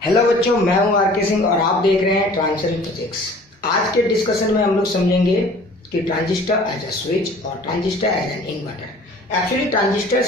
Hello बच्चों, मैं हूं आर.के. सिंह और आप देख रहे हैं ट्रांजिस्टर फिजिक्स। आज के डिस्कशन में हम लोग समझेंगे कि ट्रांजिस्टर एज अ स्विच और transistor as an inverter. Actually transistor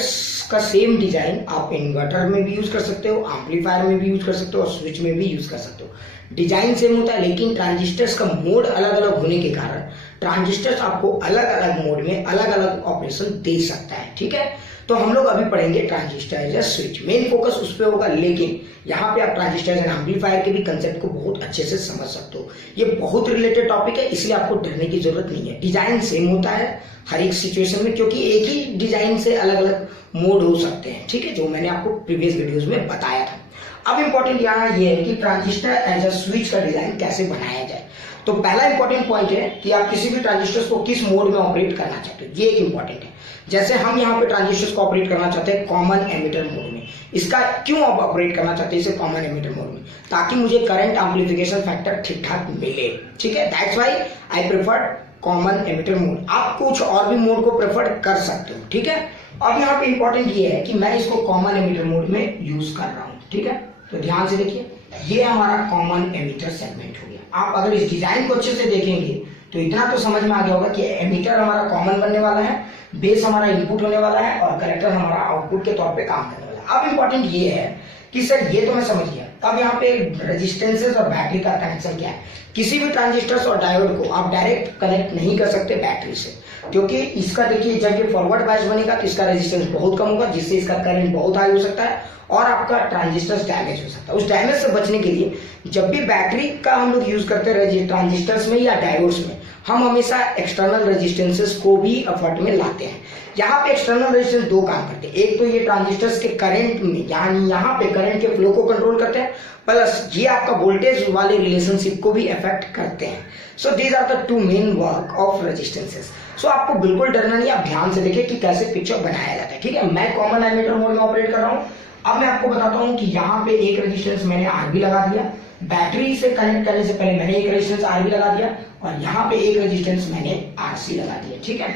का सेम डिजाइन आप इन्वर्टर में भी यूज कर सकते हो, एम्पलीफायर में भी यूज कर सकते हो और स्विच में भी यूज कर सकते हो। डिजाइन सेम होता है, लेकिन ट्रांजिस्टर्स का मोड अलग अलग होने के कारण ट्रांजिस्टर्स आपको अलग अलग मोड में अलग अलग ऑपरेशन दे सकता है। ठीक है, तो हम लोग अभी पढ़ेंगे transistor as a switch, main focus उस पर होगा। लेकिन यहाँ पे आप ट्रांजिस्टर एंड एम्पलीफायर के भी कंसेप्ट को बहुत अच्छे से समझ सकते हो। ये बहुत रिलेटेड टॉपिक है, इसलिए आपको डरने की जरूरत नहीं है। डिजाइन सेम होता है हर एक सिचुएशन में, क्योंकि एक ही डिजाइन से अलग अलग मोड हो सकते हैं। ठीक है, जो मैंने आपको प्रीवियस वीडियोस में बताया था। अब इंपॉर्टेंट यहाँ ये है कि ट्रांजिस्टर एज अ स्विच का डिजाइन कैसे बनाया जाए। तो पहला इंपॉर्टेंट पॉइंट है कि आप किसी भी ट्रांजिस्टर को किस मोड में ऑपरेट करना चाहते हो, ये एक इंपॉर्टेंट है। जैसे हम यहाँ पे ट्रांजिस्टर्स को ऑपरेट करना चाहते हैं कॉमन एमिटर मोड में। इसका क्यों आप ऑपरेट करना चाहते हैं इसे कॉमन एमिटर मोड में? ताकि मुझे करंट एम्पलीफिकेशन फैक्टर ठीक ठाक मिले। ठीक है, that's why I prefer common emitter mode. आप कुछ और भी मोड को प्रेफर कर सकते हो। ठीक है, अब यहाँ पे इंपॉर्टेंट ये है कि मैं इसको कॉमन एमिटर मोड में यूज कर रहा हूँ। ठीक है, तो ध्यान से देखिए, ये हमारा कॉमन एमिटर सेगमेंट हो गया। आप अगर इस डिजाइन को अच्छे से देखेंगे तो इतना तो समझ में आ गया होगा कि एमिटर हमारा कॉमन बनने वाला है, बेस हमारा इनपुट होने वाला है और कलेक्टर हमारा आउटपुट के तौर पे काम करने वाला है। अब इंपॉर्टेंट ये है कि सर ये तो मैं समझ गया, अब यहाँ पे रेजिस्टेंसेस और बैटरी का कनेक्शन क्या है। किसी भी ट्रांजिस्टर्स और डायोड को आप डायरेक्ट कनेक्ट नहीं कर सकते बैटरी से, क्योंकि इसका देखिए जब ये फॉरवर्ड बायस बनेगा तो इसका रेजिस्टेंस बहुत कम होगा, जिससे इसका करंट बहुत हाई हो सकता है और आपका ट्रांजिस्टर डैमेज हो सकता है। उस डैमेज से बचने के लिए जब भी बैटरी का हम लोग यूज करते हैं ट्रांजिस्टर्स में या डायोड्स में, हम हमेशा एक्सटर्नल रेजिस्टेंसेस को भी एफर्ट में लाते हैं। यहाँ पे एक्सटर्नल रेजिस्टेंस दो काम करते हैं। एक तो ये ट्रांजिस्टर्स के करंट में, यानी यहाँ पे करंट के फ्लो को कंट्रोल करते हैं, प्लस ये आपका वोल्टेज वाले रिलेशनशिप को भी अफेक्ट करते हैं। So these are the two main work of resistances. So आपको बिल्कुल डरना नहीं, आप ध्यान से देखिए कि कैसे पिक्चर बनाया जाता है। ठीक है, मैं कॉमन एमिटर मोड में ऑपरेट कर रहा हूँ। अब मैं आपको बताता हूँ कि यहाँ पे एक रेजिस्टेंस मैंने आरबी लगा दिया, बैटरी से कनेक्ट करने से पहले मैंने एक रेजिस्टेंस आरबी लगा दिया और यहाँ पे एक रेजिस्टेंस मैंने आरसी लगा दिया। ठीक है,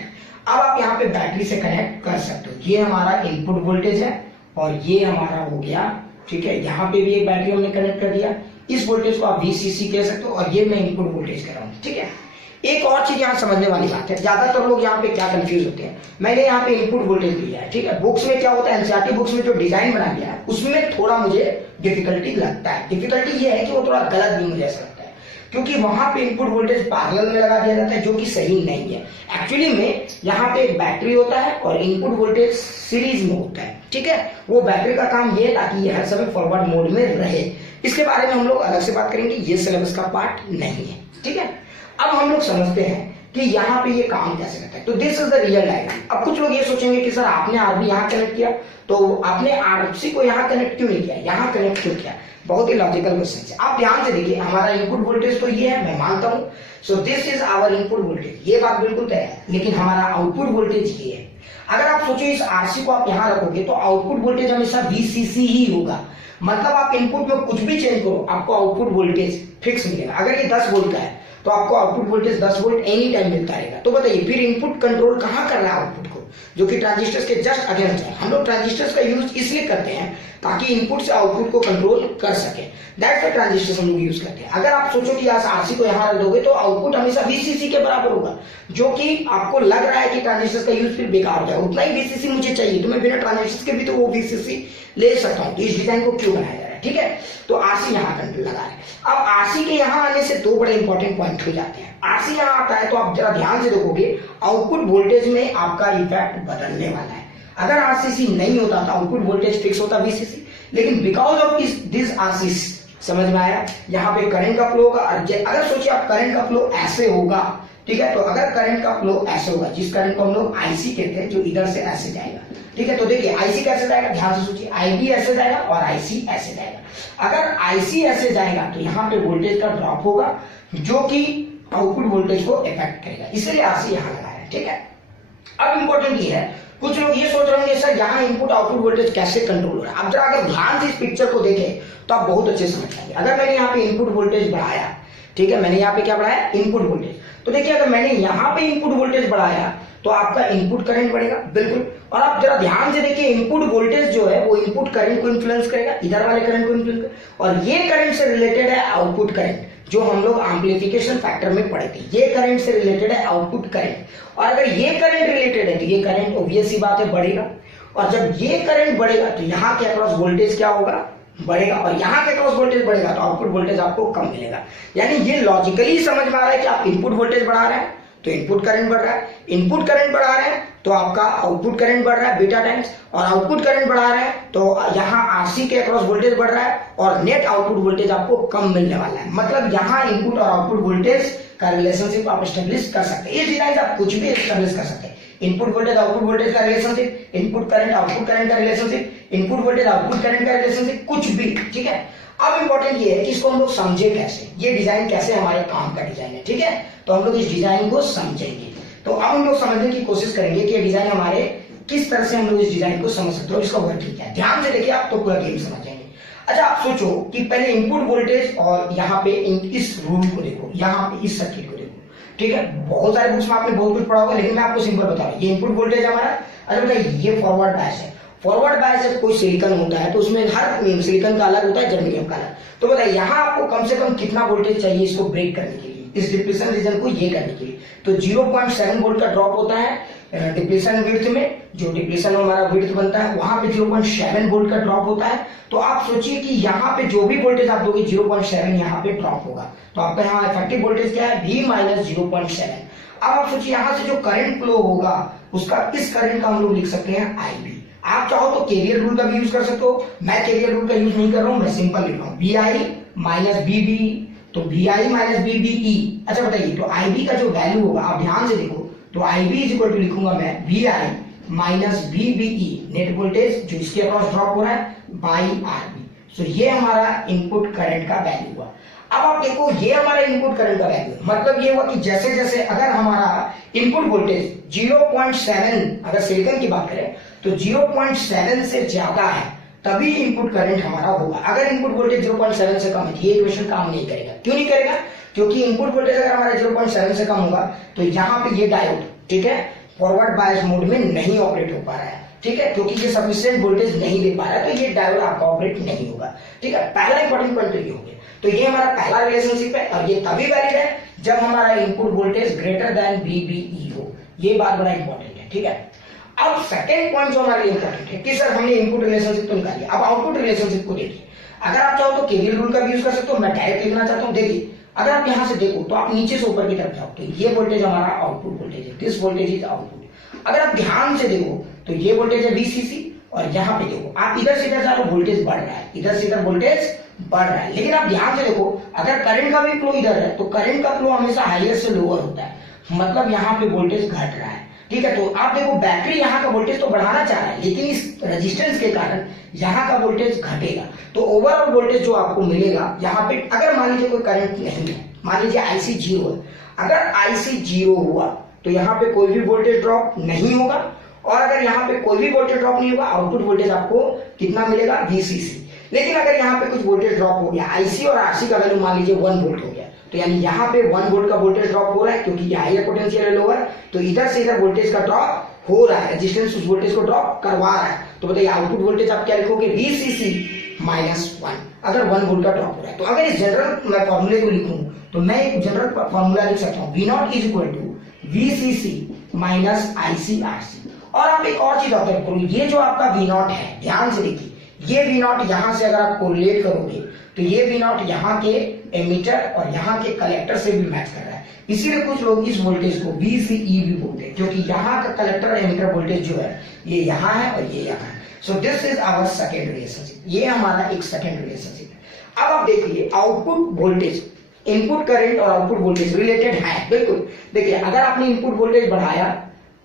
अब आप यहाँ पे बैटरी से कनेक्ट कर सकते हो। ये हमारा इनपुट वोल्टेज है और ये हमारा हो गया। ठीक है, यहाँ पे भी एक बैटरी हमने कनेक्ट कर दिया। इस वोल्टेज को आप वीसीसी कह सकते हो और ये मैं इनपुट वोल्टेज कर रहा हूँ। ठीक है, एक और चीज यहाँ समझने वाली बात है, ज्यादातर लोग यहाँ पे क्या कंफ्यूज होते हैं। मैंने यहाँ पे इनपुट वोल्टेज दिया है। ठीक है, बुक्स में क्या होता है, एनसीईआरटी बुक्स में जो डिजाइन बना दिया है उसमें थोड़ा मुझे डिफिकल्टी लगता है। डिफिकल्टी ये है कि वो थोड़ा गलत भी मुझे ऐसा लगता है, क्योंकि वहां पे इनपुट वोल्टेज पैरेलल में लगा दिया जाता है, जो कि सही नहीं है। एक्चुअली में यहाँ पे एक बैटरी होता है और इनपुट वोल्टेज सीरीज में होता है। ठीक है, वो बैटरी का काम ये है ताकि ये हर समय फॉरवर्ड मोड में रहे। इसके बारे में हम लोग अलग से बात करेंगे, ये सिलेबस का पार्ट नहीं है। ठीक है, अब हम लोग समझते हैं कि यहाँ पे ये काम कैसे करता है। तो this is the real diagram. अब कुछ लोग ये सोचेंगे कि सर आपने आरबी यहाँ कनेक्ट किया तो आपने आरसी को यहाँ कनेक्ट क्यों नहीं किया, यहाँ कनेक्ट क्यों किया? बहुत ही लॉजिकल क्वेश्चन है। आप ध्यान से देखिए, हमारा इनपुट वोल्टेज तो ये है, मैं मानता हूँ। So this is our input voltage, ये बात बिल्कुल तय है। लेकिन हमारा आउटपुट वोल्टेज ये है। अगर आप सोचो इस आरसी को आप यहाँ रखोगे तो आउटपुट वोल्टेज हमेशा वीसीसी ही होगा। मतलब आप इनपुट में कुछ भी चेंज करो, आपको आउटपुट वोल्टेज फिक्स मिलेगा। अगर ये 10 वोल्ट का है तो आपको output voltage 10 volt any time मिलता रहेगा। तो बताइए फिर इनपुट कंट्रोल कहाँ कर रहा है आउटपुट को, जो कि ट्रांजिस्टर्स के जस्ट अगेंस्ट है। हम लोग ट्रांजिस्टर्स का यूज इसलिए करते हैं ताकि इनपुट से आउटपुट को कंट्रोल कर सके। दैट्स व्हाई ट्रांजिस्टर्स हम लोग यूज करते हैं। अगर आप सोचो कि आरसी को यहाँ रख दोगे तो आउटपुट हमेशा वीसीसी के बराबर होगा, जो कि आपको लग रहा है कि ट्रांजिस्टर्स का यूज फिर बेकार हो जाए। उतना ही वीसीसी मुझे चाहिए तो मैं बिना ट्रांजिस्टर्स के भी तो वो वीसीसी ले सकता हूँ। तो इस डिजाइन को क्यों बनाया जा रहा है? ठीक है, तो आरसी यहाँ कंट्रोल लगा है। अब आरसी के यहाँ आने से दो बड़े इंपॉर्टेंट पॉइंट हो जाते हैं। आरसी यहाँ आता है तो आप जरा ध्यान से देखोगे, आउटपुट वोल्टेज में आपका इफेक्ट बदलने वाला है। अगर आरसीसी नहीं होता तो आउटपुट वोल्टेज फिक्स होता वीसीसी, लेकिन बिकॉज ऑफ दिस आरसीसी, समझ में आया, यहाँ पे करंट का फ्लो होगा। अगर सोचिए आप करंट का फ्लो ऐसे होगा, ठीक है, तो अगर करंट का फ्लो ऐसे होगा, जिस करंट को हम लोग आईसी कहते हैं, जो इधर से ऐसे जाएगा। ठीक है, तो देखिए आईसी कैसे जाएगा, ध्यान से सोचिए, आईबी ऐसे जाएगा और आईसी ऐसे जाएगा। अगर आईसी ऐसे जाएगा तो यहाँ पे वोल्टेज का ड्रॉप होगा, जो कि आउटपुट वोल्टेज को इफेक्ट करेगा, इसलिए आरसी यहाँ लगाया है। ठीक है, अब इंपॉर्टेंट ये है, कुछ लोग ये सोच रहे होंगे सर यहाँ इनपुट आउटपुट वोल्टेज कैसे कंट्रोल हो रहा है। अब जरा अगर ध्यान से इस पिक्चर को देखें तो आप बहुत अच्छे समझ पाएंगे। अगर मैंने यहाँ पे इनपुट वोल्टेज बढ़ाया, ठीक है, मैंने यहाँ पे क्या बढ़ाया, इनपुट वोल्टेज, तो देखिए अगर मैंने यहाँ पे इनपुट वोल्टेज बढ़ाया तो आपका इनपुट करंट बढ़ेगा, बिल्कुल, और आप जरा ध्यान से देखिए इनपुट वोल्टेज जो है वो इनपुट करंट को इन्फ्लुएंस करेगा, इधर वाले करंट को इन्फ्लुएंस करेगा। और ये करंट से रिलेटेड है आउटपुट करंट, जो हम लोग एम्प्लीफिकेशन फैक्टर में पढ़े थे। ये करंट से रिलेटेड है आउटपुट करंट। और अगर ये करंट रिलेटेड है तो ये करंट ऑब्वियस सी बात है बढ़ेगा। और जब ये करंट बढ़ेगा तो यहाँ के अक्रॉस वोल्टेज क्या होगा, बढ़ेगा। और यहाँ के अक्रॉस वोल्टेज बढ़ेगा तो आउटपुट वोल्टेज आपको कम मिलेगा। यानी ये लॉजिकली समझ में आ रहा है कि आप इनपुट वोल्टेज बढ़ा रहे हैं तो इनपुट करंट बढ़ रहा है, इनपुट करंट बढ़ा रहे हैं तो आपका आउटपुट करंट बढ़ रहा है बीटा टाइम्स, और आउटपुट करंट बढ़ा रहे हैं तो यहाँ आरसी के अक्रॉस वोल्टेज बढ़ रहा है और नेट आउटपुट वोल्टेज आपको कम मिलने वाला है। मतलब यहाँ इनपुट और आउटपुट वोल्टेज का रिलेशनशिप आप स्टेब्लिश कर सकते हैं। ये डिजाइन आप कुछ भी स्टेब्लिश कर सकते हैं। इनपुट वोल्टेज आउटपुट वोल्टेज का relationship, input current output current का relationship, input voltage output current का रिलेशनशिप, कुछ भी, ठीक है। अब इंपॉर्टेंट ये है कि इसको हम लोग समझे कैसे, ये डिजाइन कैसे हमारे काम का डिजाइन है, ठीक है। तो हम लोग इस डिजाइन को समझेंगे। तो अब हम लोग समझने की कोशिश करेंगे कि ये डिजाइन हमारे किस तरह से हम लोग इस डिजाइन को समझ सकते हो, इसका वर्किंग क्या है। ध्यान से देखिए आप तो पूरा गेम समझ जाएंगे। अच्छा आप सोचो कि पहले इनपुट वोल्टेज और यहाँ पे इस रूल को देखो, यहाँ पे इस सर्किट को देखो, ठीक है। बहुत सारे बुक्स में आपने बहुत कुछ पढ़ा होगा, लेकिन मैं आपको सिंपल बता रहा हूँ। ये इनपुट वोल्टेज हमारा, अच्छा बताइए ये फॉरवर्ड बायस है। फॉरवर्ड बायस जब कोई सिलिकॉन होता है तो उसमें हर सिलिकॉन का अलग होता है, जर्मेनियम का अलग। तो बताइए यहाँ आपको कम से कम कितना वोल्टेज चाहिए इसको ब्रेक करने के लिए, इस डिप्लीशन रीजन को ये करने के लिए। तो 0.7 वोल्ट का ड्रॉप होता है डिप्लीशन विड्थ में, जो डिप्लीशन हमारा विड्थ बनता है वहां पे 0.7 वोल्ट का ड्रॉप होता है। तो आप सोचिए कि यहाँ पे जो भी वोल्टेज आप दोगे 0.7 यहाँ पे ड्रॉप होगा। तो आपका यहाँ इफेक्टिव वोल्टेज क्या है, V माइनस 0.7। अब आप सोचिए यहाँ से जो करंट फ्लो होगा उसका, इस करंट का हम लोग लिख सकते हैं IB। आप चाहो तो केवीएल रूल का भी यूज कर सकते हो, मैं केवीएल रूल का यूज नहीं कर रहा हूं, मैं सिंपल लिख रहा हूं VI माइनस BB, तो VI माइनस BBE। अच्छा बताइए तो IB का जो वैल्यू होगा आप ध्यान से देखो, तो IB इज इक्वल टू लिखूंगा मैं VI minus BBE, net voltage जो इसके अक्रॉस ड्रॉप हो रहा है, बाई RB। सो ये हमारा इनपुट करंट का वैल्यू हुआ। अब आप देखो ये हमारा इनपुट करंट का वैल्यू, मतलब ये हुआ कि जैसे जैसे अगर हमारा इनपुट वोल्टेज 0.7, अगर सिलिकॉन की बात करें तो 0.7 से ज्यादा है तभी इनपुट करंट हमारा होगा। अगर इनपुट वोल्टेज 0.7 से कम है ये इक्वेशन काम नहीं करेगा। क्यों नहीं करेगा, क्योंकि इनपुट वोल्टेज अगर हमारा 0.7 से कम होगा तो यहाँ पे ये डायोड, ठीक है, फॉरवर्ड बायस मोड में नहीं ऑपरेट हो पा रहा है, ठीक है, क्योंकि ये सफिशिएंट वोल्टेज नहीं दे पा रहा है, तो ये डायोड आपका ऑपरेट नहीं होगा, ठीक है। पहला इंपॉर्टेंट पॉइंट तो ये हो गया। तो ये हमारा पहला रिलेशनशिप है और ये तभी वैलिड है जब हमारा input voltage greater than VBE हो। ये बात बड़ा इंपॉर्टेंट है, ठीक है। अब सेकंड पॉइंट जो हमारे लिए इंपॉर्टेंट है कि सर हमने इनपुट रिलेशनशिप तो निकाल लिया, अब आउटपुट रिलेशनशिप को देखिए। अगर आप चाहो तो केवीएल रूल का भी यूज कर सकते हो, मैं डायरेक्ट लिखना चाहता हूँ। देखिए अगर आप यहाँ से देखो तो आप नीचे से ऊपर की तरफ जाओ तो ये वोल्टेज हमारा आउटपुट वोल्टेज है, दिस वोल्टेज इज आउटपुट। अगर आप ध्यान से देखो तो ये वोल्टेज है VCC, और यहाँ पे देखो आप इधर से इधर जा रहे हो वोल्टेज बढ़ रहा है, इधर से इधर वोल्टेज बढ़ रहा है। लेकिन आप ध्यान से देखो अगर करंट का भी फ्लो इधर है तो करंट का फ्लो हमेशा हाईएस्ट से लोअर होता है, मतलब यहाँ पे वोल्टेज घट रहा है, ठीक है। तो आप देखो बैटरी यहाँ का वोल्टेज तो बढ़ाना चाह रहा है, लेकिन इस रेजिस्टेंस के कारण यहाँ का वोल्टेज घटेगा। तो ओवरऑल वोल्टेज जो आपको मिलेगा यहाँ पे, अगर मान लीजिए कोई करंट नहीं है, मान लीजिए IC 0 है, अगर IC 0 हुआ तो यहाँ पे कोई भी वोल्टेज ड्रॉप नहीं होगा, और अगर यहाँ पे कोई भी वोल्टेज ड्रॉप नहीं होगा आउटपुट वोल्टेज आपको कितना मिलेगा, VCC। लेकिन अगर यहाँ पे कुछ वोल्टेज ड्रॉप हो गया, IC और RC का वैल्यू मान लीजिए 1 वोल्ट हो गया, तो यानी यहाँ पे 1 वोल्ट का वोल्टेज ड्रॉप हो रहा है क्योंकि ये हायर पोटेंशियल है लोअर, तो इधर से इधर वोल्टेज का ड्रॉप हो रहा है, रेजिस्टेंस उस वोल्टेज को ड्रॉप करवा रहा है। तो बताइए आउटपुट वोल्टेज आप क्या लिखोगे, VCC माइनस 1, अगर 1 वोल्ट का ड्रॉप हो रहा है। तो अगर इस जनरल मैं फॉर्मूले को लिखूं तो मैं एक जनरल फॉर्मूला लिख सकता हूँ, V0 is equal to VCC minus IC RC। और आप एक और चीज ऑब्जर्व करो, ये जो आपका V0 है, ध्यान से देखिए, ये V0 यहां से अगर आप कोरिलेट करोगे तो ये V0 यहाँ के एमीटर और यहाँ के कलेक्टर से भी मैच कर रहा है। इसीलिए कुछ लोग इस वोल्टेज को VCE भी बोलते हैं, क्योंकि यहाँ का कलेक्टर और एमीटर वोल्टेज जो है ये यहाँ है और ये यहाँ है। So this is our second relationship, ये हमारा एक सेकेंड रिलेशनशिप है। अब आप देखिए आउटपुट वोल्टेज, इनपुट करंट और आउटपुट वोल्टेज रिलेटेड है, बिल्कुल। देखिए अगर आपने इनपुट वोल्टेज बढ़ाया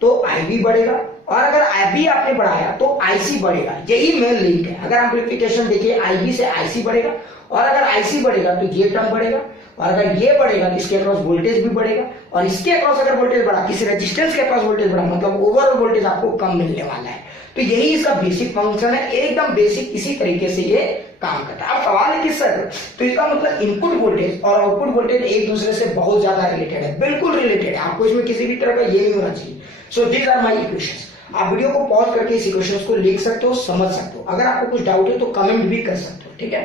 तो IB बढ़ेगा, और अगर IB आपने बढ़ाया तो IC बढ़ेगा, यही मेन लिंक है। अगर एम्प्लीफिकेशन देखिए IB से IC बढ़ेगा, और अगर IC बढ़ेगा तो ये टर्म बढ़ेगा, और अगर ये बढ़ेगा तो इसके अक्रॉस वोल्टेज भी बढ़ेगा, और इसके अक्रॉस अगर वोल्टेज बढ़ा, किसी रेजिस्टेंस के अक्रॉस वोल्टेज बढ़ा, मतलब ओवरऑल वोल्टेज आपको कम मिलने वाला है। तो यही इसका बेसिक फंक्शन है, एकदम बेसिक इसी तरीके से ये काम करता है। अब सवाल है कि सर तो इसका मतलब इनपुट वोल्टेज और आउटपुट वोल्टेज एक दूसरे से बहुत ज्यादा रिलेटेड है, बिल्कुल रिलेटेड है, आपको इसमें किसी भी तरह का ये नहीं होना चाहिए। So these are my equations. आप वीडियो को पॉज करके इस इक्वेशंस को लिख सकते हो, समझ सकते हो। अगर आपको कुछ डाउट है तो कमेंट भी कर सकते हो, ठीक है।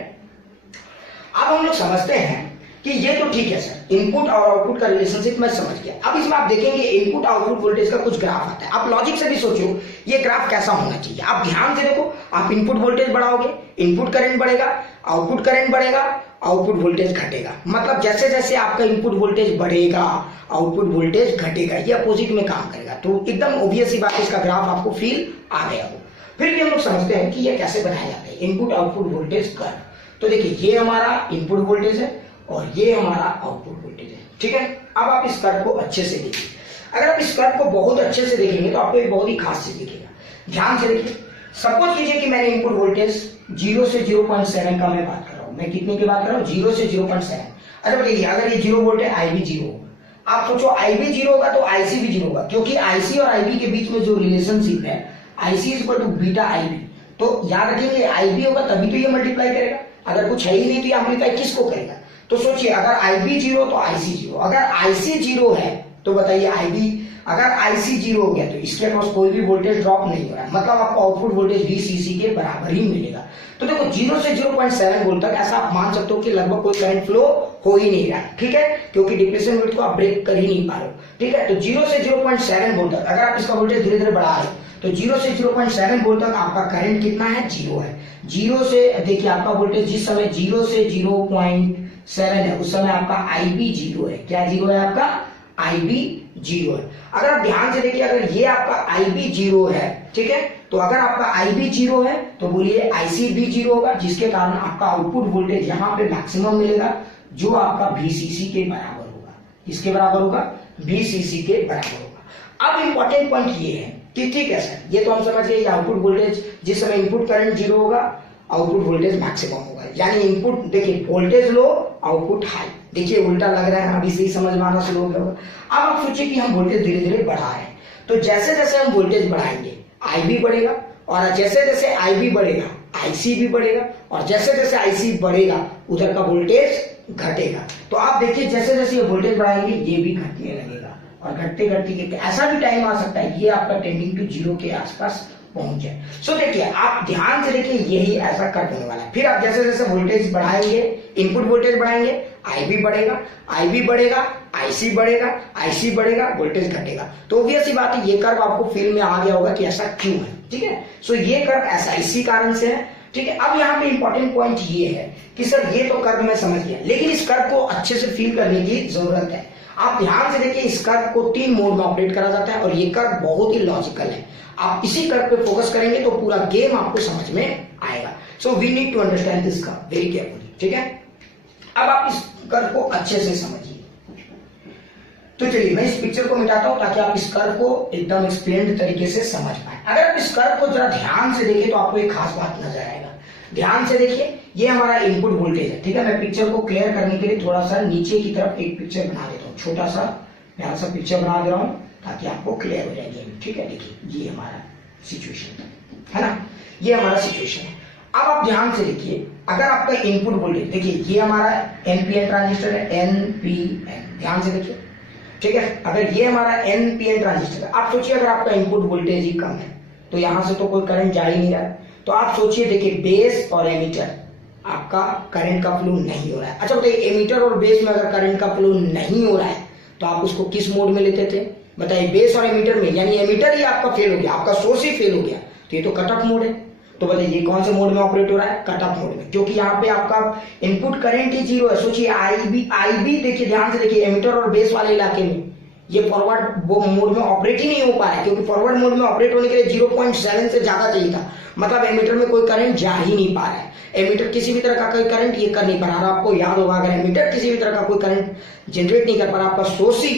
अब हम लोग समझते हैं कि ये तो ठीक है सर, इनपुट और आउटपुट का रिलेशनशिप मैं समझ गया। अब इसमें आप देखेंगे इनपुट आउटपुट वोल्टेज का कुछ ग्राफ आता है। आप लॉजिक से भी सोचो ये ग्राफ कैसा होना चाहिए। आप ध्यान से देखो, आप इनपुट वोल्टेज बढ़ाओगे, इनपुट करंट बढ़ेगा, आउटपुट करंट बढ़ेगा, आउटपुट वोल्टेज घटेगा। मतलब जैसे जैसे आपका इनपुट वोल्टेज बढ़ेगा आउटपुट वोल्टेज घटेगा, ये अपोजिट में काम करेगा। तो एकदम ऑब्वियस सी बात, इसका ग्राफ आपको फील आ गया हो। फिर भी हम लोग समझते हैं कि ये कैसे बनाया जाता है, इनपुट आउटपुट वोल्टेज कर्व। तो देखिए ये हमारा इनपुट वोल्टेज है और ये हमारा आउटपुट वोल्टेज है, ठीक है। अब आप इस कर्व को अच्छे से देखिए। अगर आप इस कर्व को बहुत अच्छे से देखेंगे तो आपको एक बहुत ही खास चीज दिखेगा। ध्यान से देखिए, सपोज कीजिए कि मैंने इनपुट वोल्टेज 0 से 0.7 का मैं बात कर रहा हूं। मैं कितने की बात कर रहा हूं? 0 से 0.7। अच्छा बताइए, अगर ये 0 वोल्ट है, IB 0 होगा। आप सोचो IB 0 होगा तो IC भी 0 होगा, क्योंकि IC और IB के बीच में जो रिलेशनशिप है IC is equal to beta IB। तो याद रखेंगे IB होगा तभी तो ये मल्टीप्लाई करेगा, अगर कुछ है ही नहीं तो ये मल्टीप्लाई किसको करेगा? तो सोचिए, अगर IB 0 तो IC 0। अगर IC 0 है तो बताइए IB, अगर IC 0 हो गया तो इसके अक्रॉस कोई भी वोल्टेज ड्रॉप नहीं हो रहा है, मतलब आपको आउटपुट वोल्टेज VCC के बराबर ही मिलेगा। तो देखो 0 से 0.7 वोल्ट तक ऐसा आप मान सकते हो कि लगभग कोई करंट फ्लो हो ही नहीं रहा है, ठीक है, क्योंकि डिप्लेशन वोल्टेज को आप ब्रेक कर ही नहीं पा रहे हो, ठीक है। तो 0 से 0.7 वोल्ट तक अगर आप इसका वोल्टेज धीरे धीरे बढ़ा रहे हो तो 0 से 0.7 वोल्ट तक आपका करंट कितना है? 0 है। 0 से देखिए आपका वोल्टेज जिस समय 0 से 0.7 है उस समय आपका IB 0 है। क्या 0 है? आपका IB 0 है। अगर आप ध्यान से देखिए, अगर ये आपका IB 0 है, ठीक है, तो अगर आपका IB 0 है तो बोलिए IC भी 0 होगा, जिसके कारण आपका आउटपुट वोल्टेज यहाँ पे मैक्सिमम मिलेगा, जो आपका VCC के बराबर होगा। किसके बराबर होगा? VCC के बराबर होगा। अब इंपॉर्टेंट पॉइंट ये है कि ठीक है सर, ये तो हम समझ गए, आउटपुट वोल्टेज जिस समय इनपुट करंट 0 होगा आउटपुट वोल्टेज मैक्सिमम होगा, यानी इनपुट देखिए वोल्टेज लो आउटपुट हाई। देखिए उल्टा लग रहा है ना, अभी से ही समझ में आना शुरू हो गया होगा। अब आप सोचिए कि हम वोल्टेज धीरे धीरे बढ़ा रहे हैं, तो जैसे जैसे हम वोल्टेज बढ़ाएंगे IB बढ़ेगा, और जैसे जैसे IB बढ़ेगा IC भी बढ़ेगा, और जैसे जैसे IC बढ़ेगा उधर का वोल्टेज घटेगा। तो आप देखिए जैसे जैसे ये वोल्टेज बढ़ाएंगे ये भी घटने लगेगा, और घटते घटते ऐसा भी टाइम आ सकता है ये आपका टेंडिंग टू 0 के आसपास पहुंच जाए। सो देखिए आप ध्यान से देखिए, यही ऐसा कर होने वाला है। फिर आप जैसे जैसे वोल्टेज बढ़ाएंगे, इनपुट वोल्टेज बढ़ाएंगे, IB बढ़ेगा, IB बढ़ेगा, IC बढ़ेगा, IC बढ़ेगा, वोल्टेज घटेगा। तो ऑब्वियस सी बात है, ये कर्व आपको फील में आ गया होगा कि ऐसा क्यों है, ठीक है। सो ये कर्व ऐसा इसी कारण से है, ठीक है। अब यहाँ पे इंपॉर्टेंट पॉइंट ये है कि सर ये तो कर्व मैं समझ गया, लेकिन इस कर्व को अच्छे से फील करने की जरूरत है। आप ध्यान से देखिए, इस कर्व को 3 मोड में ऑपरेट करा जाता है, और ये कर्व बहुत ही लॉजिकल है। आप इसी कर्व पे फोकस करेंगे तो पूरा गेम आपको समझ में आएगा। So we need to understand this curve very carefully, ठीक है। अब आप इस कर्व को अच्छे से समझिए। तो चलिए मैं इस पिक्चर को मिटाता हूं ताकि आप इस कर्व को एकदम एक्सप्लेन्ड तरीके से समझ पाए। अगर आप इस कर्व को जरा ध्यान से देखें तो आपको एक खास बात नजर आएगा। ध्यान से देखिए, ये हमारा इनपुट वोल्टेज है, ठीक है। मैं पिक्चर को क्लियर करने के लिए थोड़ा सा नीचे की तरफ एक पिक्चर बना देता हूँ, छोटा सा प्यारा सा पिक्चर बना दे रहा हूँ ताकि आपको क्लियर हो जाएगी, ठीक है। देखिए ये हमारा सिचुएशन है ना, ये हमारा सिचुएशन है। अब आप ध्यान से देखिए, अगर आपका इनपुट वोल्टेज देखिए, ये हमारा NPN ट्रांजिस्टर है, NPN, ध्यान से देखिए, ठीक है। अगर ये हमारा NPN ट्रांजिस्टर है, आप सोचिए अगर आपका इनपुट वोल्टेज ही कम है तो यहां से तो कोई करंट जा ही नहीं रहा है। तो आप सोचिए, देखिए बेस और एमीटर आपका करंट का फ्लो नहीं हो रहा है। अच्छा बताइए, एमीटर और बेस में अगर करंट का फ्लो नहीं हो रहा है तो आप उसको किस मोड में लेते थे? बताइए, बेस और एमीटर में, यानी एमीटर ही आपका फेल हो गया, आपका सोर्स ही फेल हो गया, तो ये तो कट ऑफ मोड है। तो बताइए कौन से मोड में ऑपरेट हो रहा है? कट ऑफ मोड में, क्योंकि यहाँ पे आपका इनपुट करंट ही 0 है। सोचिए IB देखिए, ध्यान से देखिए, एमीटर और बेस वाले इलाके में ये फॉरवर्ड मोड में ऑपरेट ही नहीं हो पा रहा है, क्योंकि फॉरवर्ड मोड में ऑपरेट होने के लिए 0.7 से ज्यादा चाहिए था। मतलब एमीटर में कोई करंट जा ही नहीं पा रहा है। एमीटर किसी भी तरह का कोई करंट ये कर नहीं पा रहा। आपको याद होगा, अगर एमीटर किसी भी तरह का कोई करंट जनरेट नहीं कर पा रहा, आपका सोर्स ही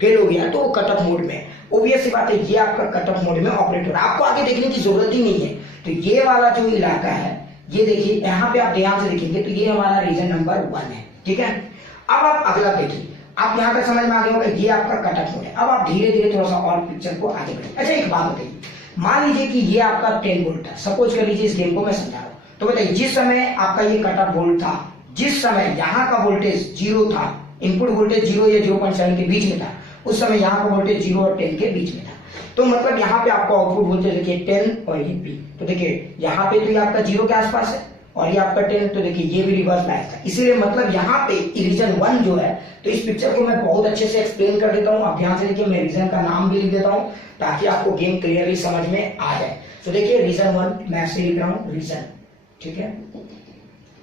फेल हो गया, तो वो कट ऑफ मोड में। ऑब्वियस सी बात है, ये आपका कट ऑफ मोड में ऑपरेट हो रहा है, आपको आगे देखने की जरूरत ही नहीं है। तो ये वाला जो इलाका है, ये देखिए, यहाँ पे आप ध्यान से देखेंगे तो ये हमारा रीजन नंबर 1 है, ठीक है। अब आप अगला देखिए, आप यहाँ तक समझ में आ गया होगा, ये आपका कट ऑफ मोड है। अब आप धीरे धीरे थोड़ा सा और पिक्चर को आगे बढ़े। अच्छा एक बात बताइए, मान लीजिए कि ये आपका 10 वोल्ट है, सपोज कर लीजिए, इस गेम को मैं समझा रहा हूँ। तो बताइए, जिस समय आपका ये कट ऑफ वोल्ट था, जिस समय यहाँ का वोल्टेज 0 था, इनपुट वोल्टेज 0 या 0.7 के बीच में था, उस समय यहाँ का वोल्टेज 0 और 10 के बीच में था। तो मतलब यहाँ पे आपको आउटपुट बोलते हैं देखिए 10 और ये बी। तो देखिए यहाँ पे तो ये आपका 0 के आसपास है और ये आपका 10, तो देखिए ये भी रिवर्स बायस था। इसीलिए मतलब यहाँ पे रीजन 1 जो है, तो इस पिक्चर को मैं बहुत अच्छे से एक्सप्लेन कर देता हूँ। आप ध्यान से देखिए, मैं रीजन का नाम भी लिख देता हूँ ताकि आपको गेम क्लियरली समझ में आ जाए। तो देखिए रीजन 1 मैं ऐसे लिख रहा हूँ रीजन, ठीक है,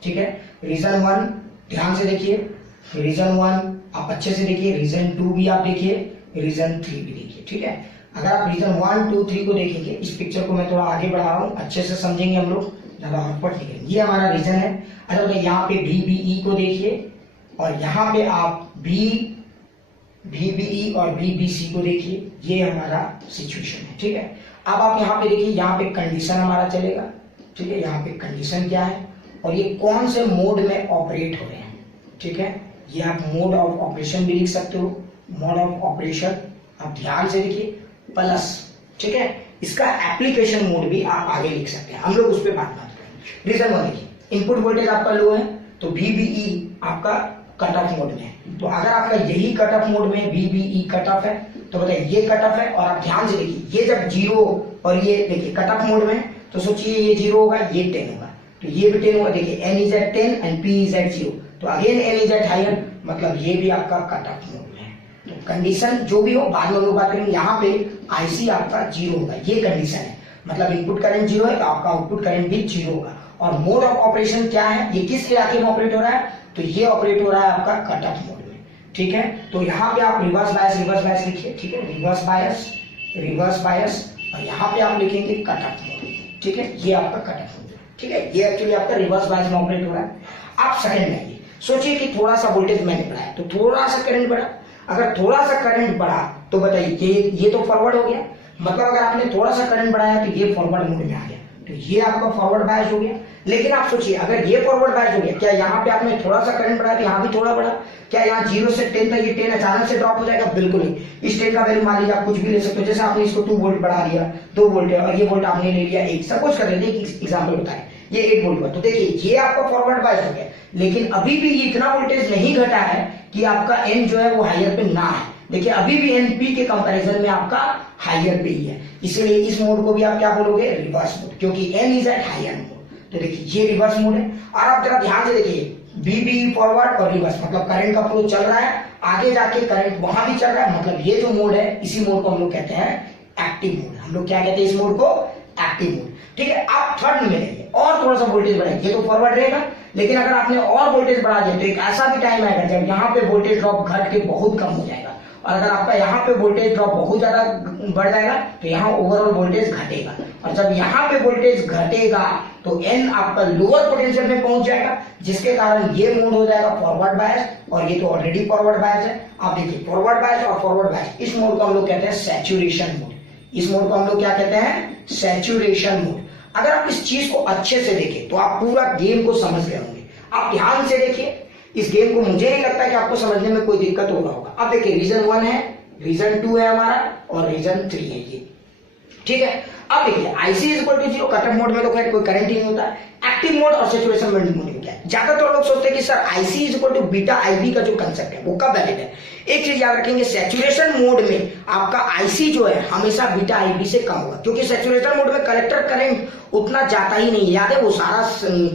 ठीक है। रीजन 1 ध्यान से देखिए, रीजन 1 आप अच्छे से देखिए, रीजन 2 भी आप देखिए, रीजन 3 भी देखिए, ठीक है। अगर आप रीजन 1, 2, 3 को देखेंगे, इस पिक्चर को मैं थोड़ा आगे बढ़ा रहा हूँ, अच्छे से समझेंगे हम लोग, ज्यादा हटपट नहीं करेंगे। ये हमारा रीजन है। अच्छा तो यहाँ पे VBE को देखिए और यहाँ पे आप VBE और VBC को देखिए, ये हमारा सिचुएशन है, ठीक है। अब आप यहाँ पे देखिए, यहाँ पे कंडीशन हमारा चलेगा, ठीक है। यहाँ पे कंडीशन क्या है और ये कौन से मोड में ऑपरेट हो रहे हैं, ठीक है। ये आप मोड ऑफ ऑपरेशन भी लिख सकते हो, मोड ऑफ ऑपरेशन आप ध्यान से देखिए, प्लस, ठीक है। इसका एप्लीकेशन मोड भी आप आगे लिख सकते हैं, हम लोग उस पर बात करेंगे। रीजन 1 देखिए, इनपुट वोल्टेज आपका लो है तो VBE आपका कट ऑफ मोड में है। तो अगर आपका यही कट ऑफ मोड में VBE कट ऑफ है तो बताइए ये कट ऑफ है। और आप ध्यान से देखिए, ये जब 0 और ये देखिए कट ऑफ मोड में, तो सोचिए ये 0 होगा, ये 10 होगा, तो ये भी 10 होगा। देखिए N is at 10 and P is at 0, तो again N is at higher, मतलब ये भी आपका कट ऑफ मोड में है। तो कंडीशन जो भी हो बाद में हम लोग बात करेंगे। यहाँ पे IC आपका 0 होगा, ये कंडीशन है, मतलब इनपुट करंट 0 है तो आपका आउटपुट करंट भी 0 होगा। और मोड ऑफ ऑपरेशन क्या है, ये किस इलाके में ऑपरेट हो रहा है, तो ये ऑपरेट हो रहा है आपका कट ऑफ मोड में, ठीक है। तो यहाँ पे आप रिवर्स बायस लिखिए, ठीक है, रिवर्स बायस, और यहाँ पे आप लिखेंगे कट ऑफ मोड, ठीक है। ये आपका कट ऑफ मोड, ठीक है, ये एक्चुअली आपका रिवर्स बायस में ऑपरेट हो रहा है। आप सेकंड में आइए, सोचिए कि थोड़ा सा वोल्टेज मैंने बढ़ाया तो थोड़ा सा करंट बढ़ा। अगर थोड़ा सा करंट बढ़ा तो बताइए ये तो फॉरवर्ड हो गया, मतलब अगर आपने थोड़ा सा करंट बढ़ाया तो ये फॉरवर्ड मोड में आ गया, तो ये आपका फॉरवर्ड बायस हो गया। लेकिन आप सोचिए, अगर ये फॉरवर्ड बायस हो गया, क्या यहाँ पे आपने थोड़ा सा करंट बढ़ाया तो यहाँ भी थोड़ा बढ़ा? क्या यहाँ 0 से 10 तक ये 10 अचानक से ड्रॉप हो जाएगा? बिल्कुल नहीं। इस 10 का वैल्यू मान लीजिए आप कुछ भी ले सकते हो, जैसे आपने इसको 2 वोल्ट बढ़ा दिया, 2 वोल्ट है, और ये वोल्ट आपने ले लिया 1, सपोज कर लेते हैं, एग्जाम्पल बताएं, ये 8 वोल्ट हुआ, तो देखिए ये आपका फॉरवर्ड बायस हो गया। लेकिन अभी भी ये इतना वोल्टेज नहीं घटा है कि आपका N जो है वो हायर पे ना है। देखिए अभी भी NP के कंपैरिजन में आपका हायर पे ही है, इसलिए इस मोड को भी आप क्या बोलोगे, रिवर्स मोड, क्योंकि N is at higher mode. तो देखिए ये रिवर्स मोड है। और आप जरा ध्यान से देखिए, VBE फॉरवर्ड और रिवर्स, मतलब करंट का फ्लो चल रहा है, आगे जाके करंट वहां भी चल रहा है, मतलब ये जो मोड है इसी मोड को हम लोग कहते हैं एक्टिव मोड। हम लोग क्या कहते हैं इस मोड को, एक्टिव मोड, ठीक है। आप थर्ड में लेंगे और थोड़ा सा वोल्टेज बढ़ाएंगे, ये तो फॉरवर्ड रहेगा, लेकिन अगर आपने और वोल्टेज बढ़ा दिया तो एक ऐसा भी टाइम आएगा जब यहाँ पे वोल्टेज ड्रॉप घट के बहुत कम हो जाएगा। और अगर आपका यहाँ पे वोल्टेज ड्रॉप बहुत ज्यादा बढ़ जाएगा तो यहाँ ओवरऑल वोल्टेज घटेगा, और जब यहाँ पे वोल्टेज घटेगा तो N आपका लोअर पोटेंशियल में पहुंच जाएगा, जिसके कारण ये मोड हो जाएगा फॉरवर्ड बायस, और ये तो ऑलरेडी फॉरवर्ड बायस है। आप देखिए फॉरवर्ड बायस और फॉरवर्ड बायस, इस मोड को हम लोग कहते हैं सैचुरेशन मोड। इस मोड को हम लोग क्या कहते हैं, सैचुरेशन मोड। अगर आप इस चीज को अच्छे से देखें तो आप पूरा गेम को समझ गए होंगे। आप ध्यान से देखिए इस गेम को, मुझे नहीं लगता कि आपको समझने में कोई दिक्कत होगा। अब देखिए रीजन 1 है, रीजन 2 है हमारा, और रीजन 3 है ये, ठीक है। अब देखिए IC is equal to 0, cut off mode में तो खैर कोई करंट ही नहीं होता है। एक्टिव मोड और सैचुरेशन मोड में क्या है, ज्यादातर लोग सोचते हैं कि sir IC is equal to beta IB का जो कंसेप्ट है वो कब वैलिड है। एक चीज याद रखेंगे, सैचुरेशन मोड में आपका IC जो है हमेशा बीटा IB से कम होगा, क्योंकि सैचुरेशन मोड में कलेक्टर करंट उतना जाता ही नहीं। याद है वो सारा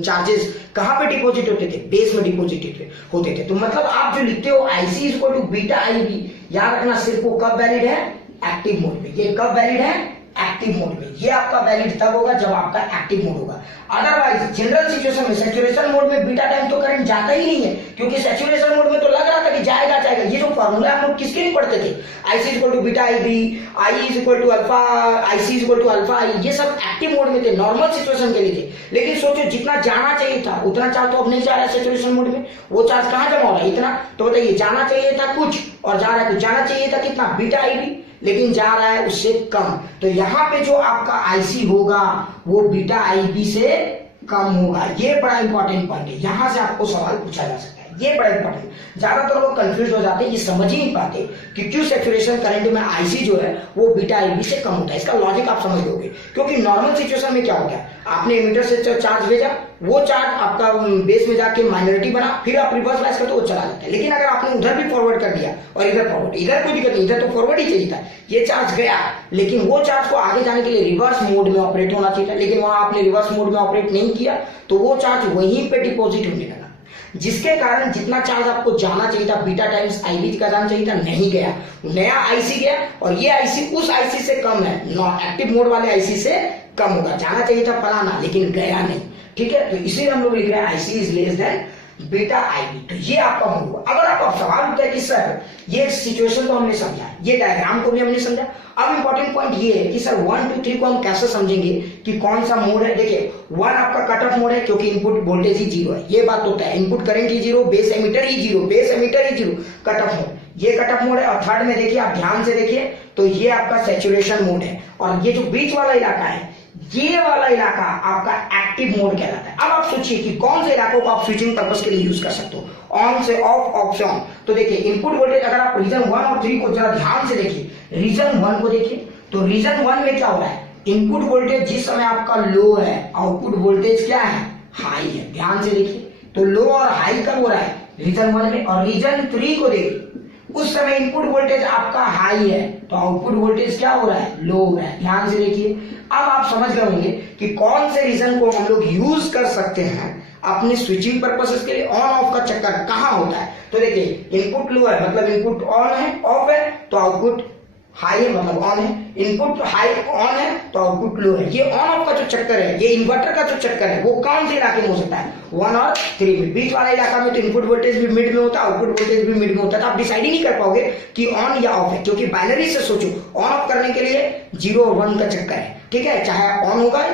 चार्जेस कहां पे डिपॉजिट होते थे, बेस में डिपॉजिट होते थे। तो मतलब आप जो लिखते हो IC is equal to beta IB, याद रखना सिर्फ वो कब वैलिड है, एक्टिव मोड में। ये कब वैलिड है, एक्टिव मोड में। ये आपका वैलिड तब होगा जब आपका एक्टिव मोड होगा। अदरवाइज जनरल सिचुएशन में सैचुरेशन मोड में बीटा टाइम तो करंट जाता ही नहीं है, क्योंकि सैचुरेशन मोड में तो लग रहा था कि जाएगा। ये जो फॉर्मूला आप लोग किसके लिए पढ़ते थे, IC is equal to beta IB, I is equal to alpha, IC is equal to alpha I, ये सब एक्टिव मोड में थे, नॉर्मल सिचुएशन के लिए थे। लेकिन सोचो जितना जाना चाहिए था उतना चार्ज तो अब नहीं जा रहा है सैचुरेशन मोड में। वो चार्ज कहां जमा हो रहा है, इतना। तो बताइए जाना चाहिए था कुछ और जा रहा है कुछ। जाना चाहिए था कितना, बीटा IB, लेकिन जा रहा है उससे कम। तो यहाँ पे जो आपका IC होगा वो बीटा IB से कम होगा। ये बड़ा इंपॉर्टेंट पॉइंट है, यहां से आपको सवाल पूछा जा सकता है। ये बड़ा इंपॉर्टेंट। ज्यादातर लोग कंफ्यूज हो जाते हैं, ये समझ ही नहीं पाते कि क्यों सैचुरेशन करंट में आईसी जो है वो बीटा आईबी से कम होता है। इसका लॉजिक आप समझ लोगे, क्योंकि नॉर्मल सिचुएशन में क्या होता है, आपने एमिटर से चार्ज भेजा, वो चार्ज आपका बेस में जाके माइनॉरिटी बना, फिर आप रिवर्स बायस करते हो वो चला जाता है। लेकिन अगर आपने उधर भी फॉरवर्ड कर दिया और इधर फॉरवर्ड, इधर कोई दिक्कत नहीं, इधर तो फॉरवर्ड ही चाहिए था, ये चार्ज गया, लेकिन वो चार्ज को आगे जाने के लिए रिवर्स मोड में ऑपरेट होना चाहिए था, लेकिन वहां आपने रिवर्स मोड में ऑपरेट नहीं किया, तो वो चार्ज वहीं पे डिपॉजिट होने लगा, जिसके कारण जितना चार्ज आपको जाना चाहिए था बीटा टाइम्स आईबी का जाना चाहिए था, नहीं गया, नया आईसी गया, और ये आईसी उस आईसी से कम है, एक्टिव मोड वाले आईसी से कम होगा, जाना चाहिए था फलाना लेकिन गया नहीं। ठीक है, तो इसीलिए हम लोग लिख रहे हैं IC is less than beta IB. तो ये आपका मोड हुआ। अगर आपका सवाल उठता है कि सर ये सिचुएशन तो हमने समझा, ये डायग्राम को भी हमने समझा, अब इंपॉर्टेंट पॉइंट ये है कि सर 1 2 3 को हम कैसे समझेंगे कि कौन सा मोड है। देखिए 1 आपका कट ऑफ मोड है, क्योंकि इनपुट वोल्टेज ही जीरो है, ये बात होता है, इनपुट करंट ही जीरो, बेस एमिटर ही जीरो, बेस एमिटर ही जीरो, कट ऑफ मोड, ये कट ऑफ मोड है। और थर्ड में देखिए, आप ध्यान से देखिए तो ये आपका सैचुरेशन मोड है, और ये जो बीच वाला इलाका है, ये वाला इलाका आपका एक्टिव मोड कहलाता है। अब आप सोचिए कि कौन से इलाकों को आप स्विचिंग पर्पस के लिए यूज कर सकते हो, ऑन से ऑफ, ऑफ से ऑन। तो देखिए इनपुट वोल्टेज, अगर आप रीजन 1 और 3 को जरा ध्यान से देखिए, रीजन 1 को देखिए, तो रीजन 1 में क्या हो रहा है, इनपुट वोल्टेज जिस समय आपका लो है, आउटपुट वोल्टेज क्या है, हाई है। ध्यान से देखिए, तो लो और हाई कब हो रहा है, रीजन 1 में। और रीजन 3 को देखिए, उस समय इनपुट वोल्टेज आपका हाई है, तो आउटपुट वोल्टेज क्या हो रहा है, लो हो रहा है। ध्यान से देखिए, अब आप समझ गए होंगे कि कौन से रीजन को हम लोग यूज कर सकते हैं अपने स्विचिंग पर्पसेस के लिए। ऑन ऑफ का चक्कर कहां होता है, तो देखिए इनपुट लो है मतलब इनपुट ऑन है, ऑफ है तो आउटपुट हाई है मतलब ऑन है, इनपुट हाई ऑन है तो आउटपुट लो है। ये ऑन ऑफ का जो चक्कर है, ये इन्वर्टर का जो चक्कर है, वो कौन से इलाके में हो सकता है, 1 और 3 में। बीच वाला इलाका में तो इनपुट वोल्टेज भी मिड में होता है, आउटपुट वोल्टेज भी मिड में होता है, तो आप डिसाइड ही नहीं कर पाओगे कि ऑन या ऑफ है, क्योंकि बाइनरी से सोचो, ऑन ऑफ करने के लिए 0 और 1 का चक्कर है, ठीक है, चाहे ऑन होगा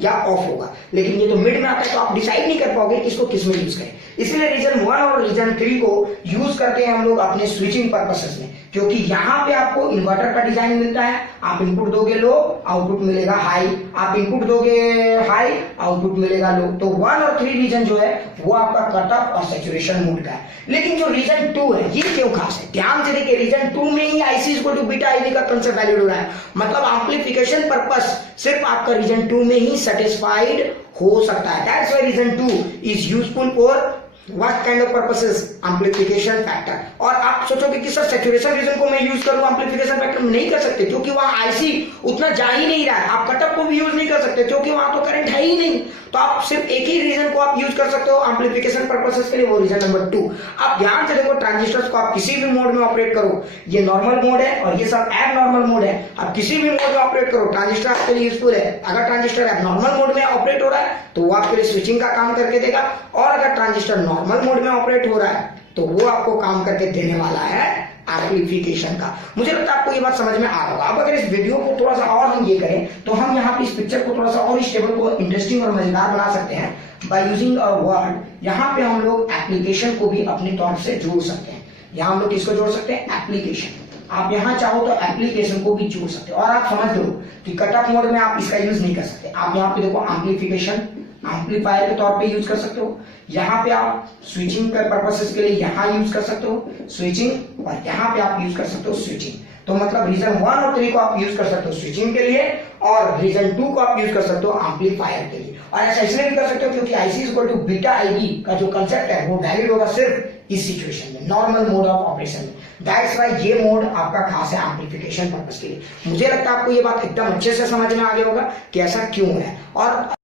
या ऑफ होगा, लेकिन ये तो मिड में आता है, तो आप डिसाइड नहीं कर पाओगे कि इसको किस में यूज करें। इसलिए रीजन 1 और रीजन 3 को यूज करते हैं हम लोग अपने स्विचिंग पर्पसेस में, क्योंकि यहाँ पे आपको इन्वर्टर का डिजाइन मिलता है, आप इनपुट दोगे लो, आउटपुट मिलेगा हाई, आप इनपुट दोगे हाई, आउटपुट मिलेगा लो। तो 1 और 3 रीजन जो है वो आपका कट ऑफ और सैचुरेशन मोड का है। लेकिन जो रीजन 2 है, ये क्यों खास है, ध्यान से देखिए, रीजन 2 में ही IC equal to beta IB का कंसेप्ट वैलिड हो रहा है, मतलब एम्प्लीफिकेशन पर्पस सिर्फ आपका रीजन 2 में ही सेटिस्फाइड हो सकता है। That's why region 2 is useful for What kind of purposes? Amplification factor। और आप सोचोगे कि सर सैचुरेशन रीजन को मैं यूज करूं एम्प्लीफिकेशन फैक्टर, नहीं कर सकते, क्योंकि वहां आईसी उतना जा ही नहीं रहा है। आप कटअप को भी यूज नहीं कर सकते, क्योंकि वहां तो करंट है ही नहीं, तो आप सिर्फ एक ही रीजन को आप यूज कर सकते हो एम्प्लीफिकेशन पर्पसेस के लिए, वो रीजन नंबर 2। आप ध्यान से देखो, ट्रांजिस्टर्स को आप किसी भी मोड में ऑपरेट करो, ये नॉर्मल मोड है और ये सब एब नॉर्मल मोड है, आप किसी भी मोड में ऑपरेट करो, ट्रांजिस्टर आपके लिए यूजफुल है। अगर ट्रांजिस्टर एब नॉर्मल मोड में ऑपरेट हो रहा है तो वो आपके लिए स्विचिंग का काम करके देगा, और अगर ट्रांजिस्टर नॉर्मल मोड में ऑपरेट हो रहा है तो वो आपको काम करके देने वाला है एम्प्लीफिकेशन का। मुझे लगता है आपको ये बात समझ में आ रहा होगा। अब अगर इस वीडियो को थोड़ा सा और हम ये करें, तो हम यहाँ पे इस पिक्चर को थोड़ा सा और इस टेबल को इंटरेस्टिंग और मजेदार बना सकते हैं बाय यूजिंग अ वर्ड। यहाँ पे हम लोग एप्लीकेशन को भी अपने तौर से जोड़ सकते हैं। यहाँ हम लोग किसको जोड़ सकते हैं, एप्लीकेशन। आप यहाँ चाहो तो एप्लीकेशन को भी जोड़ सकते हो। और आप समझ लो कि कट ऑफ मोड में आप इसका यूज नहीं कर सकते। आप यहाँ पे देखो एम्प्लीफिकेशन एम्पलीफायर के तौर पे यूज कर सकते हो, यहाँ पे आप स्विचिंग के पर्पसेस के लिए यहाँ यूज कर सकते हो स्विचिंग, और यहाँ पे आप यूज कर सकते हो स्विचिंग। तो मतलब रीजन 1 और 3 को आप यूज कर सकते हो स्विचिंग के लिए, और रीजन 2 को आप यूज कर सकते हो एम्पलीफायर के लिए। और ऐसा इसलिए भी कर सकते हो क्योंकि IC equal to beta IB का जो कंसेप्ट है वो वैलिड होगा सिर्फ इस सिचुएशन में, नॉर्मल मोड ऑफ ऑपरेशन में। दैट्स व्हाई ये मोड आपका खास है एम्पलीफिकेशन पर्पस के लिए। मुझे लगता है आपको ये बात एकदम अच्छे से समझ में आ गया होगा कि ऐसा क्यों है। और